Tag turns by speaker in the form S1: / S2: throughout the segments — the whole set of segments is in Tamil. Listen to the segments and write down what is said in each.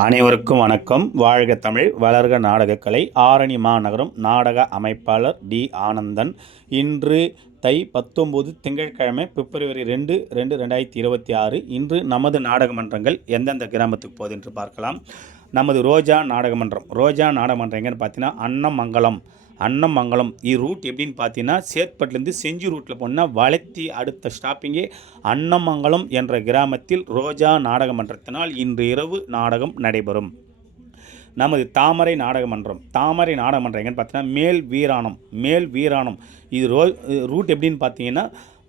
S1: அனைவருக்கும் வணக்கம். வாழ்க தமிழ் வளர்க நாடகக்கலை ஆரணி மாநகரம் நாடக அமைப்பாளர் டி. ஆனந்தன். இன்று தை பத்தொம்போது திங்கட்கிழமை பிப்ரவரி ரெண்டு ரெண்டு ரெண்டாயிரத்தி இருபத்தி ஆறு. இன்று நமது நாடக மன்றங்கள் எந்தெந்த கிராமத்துக்கு போகுது என்று பார்க்கலாம். நமது ரோஜா நாடகமன்றம் ரோஜா நாடகமன்றம் எங்கன்னு பார்த்தீங்கன்னா அன்னமங்கலம். அன்னமங்கலம். இது ரூட் எப்படின்னு பார்த்தீங்கன்னா சேத்பட்லேருந்து செஞ்சி ரூட்டில் போனால் வளர்த்தி அடுத்த ஸ்டாப்பிங்கே அன்னமங்கலம் என்ற கிராமத்தில் ரோஜா நாடக மன்றத்தினால் இன்று இரவு நாடகம் நடைபெறும். நமது தாமரை நாடகமன்றம் தாமரை நாடகமன்றம் எங்கன்னு பார்த்தீங்கன்னா மேல் வீராணம். மேல் வீராணம். இது ரோ ரூட் எப்படின்னு பார்த்தீங்கன்னா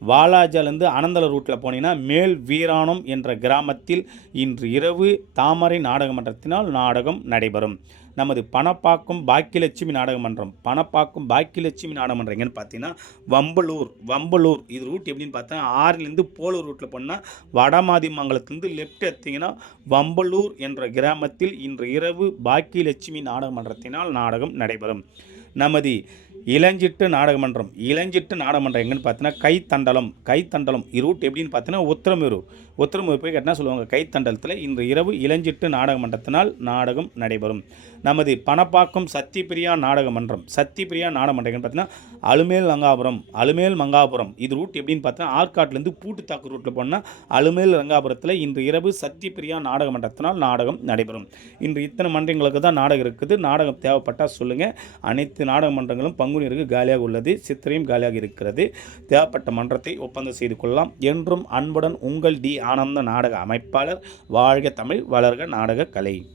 S1: வாலாஜாலேருந்து அனந்தல ரூட்டில் போனீங்கன்னா மேல் வீராணம் என்ற கிராமத்தில் இன்று இரவு தாமரை நாடகமன்றத்தினால் நாடகம் நடைபெறும். நமது பணப்பாக்கும் பாக்கியலட்சுமி நாடகமன்றம் பணப்பாக்கும் பாக்கியலட்சுமி நாடகமன்றம் எங்கன்னு பார்த்தீங்கன்னா வம்பலூர். வம்பலூர். இது ரூட் எப்படின்னு பார்த்தா ஆறிலேருந்து போலூர் ரூட்டில் போனால் வடமாதிமங்கலத்துலேருந்து லெஃப்ட் எடுத்திங்கன்னா வம்பலூர் என்ற கிராமத்தில் இன்று இரவு பாக்கியலட்சுமி நாடகமன்றத்தினால் நாடகம் நடைபெறும். நமது இளஞ்சிட்டு நாடகமன்றம். இளஞ்சிட்டு நாடகமன்றம் எங்கன்னு பார்த்தீங்கன்னா கைத்தண்டலம் கைத்தண்டலம் இது ரூட் எப்படின்னு பார்த்தீங்கன்னா உத்திரமேரு உத்திரமேரு போய் கேட்டால் சொல்லுவாங்க கைத்தண்டலத்தில் இன்று இரவு இளஞ்சிட்டு நாடகமன்றத்தினால் நாடகம் நடைபெறும். நமது பணப்பாக்கம் சத்தியபிரியா நாடகமன்றம். சத்தியபிரியா நாடகமன்றம் பார்த்தீங்கன்னா அலுமேல் ரங்காபுரம் அலுமேல் மங்காபுரம். இது ரூட் எப்படின்னு பார்த்தீங்கன்னா ஆற்காட்டிலேருந்து பூட்டுத்தாக்கு ரூட்டில் போனால் அலுமேல் ரங்காபுரத்தில் இன்று இரவு சத்தியபிரியா நாடகமன்றத்தினால் நாடகம் நடைபெறும். இன்று இத்தனை மன்றங்களுக்கு தான் நாடகம் இருக்குது. நாடகம் தேவைப்பட்டால் சொல்லுங்கள் அனைத்து நாடக மன்றங்களும் பங்குனியருக்கு காலியாக உள்ளது சித்திரையும் காலியாக இருக்கிறது. தேவைப்பட்ட மன்றத்தை ஒப்பந்தம் செய்து கொள்ளலாம். என்றும் அன்புடன் உங்கள் டி. ஆனந்த நாடக அமைப்பாளர் வாழ்க தமிழ் வளர்க நாடக கலை.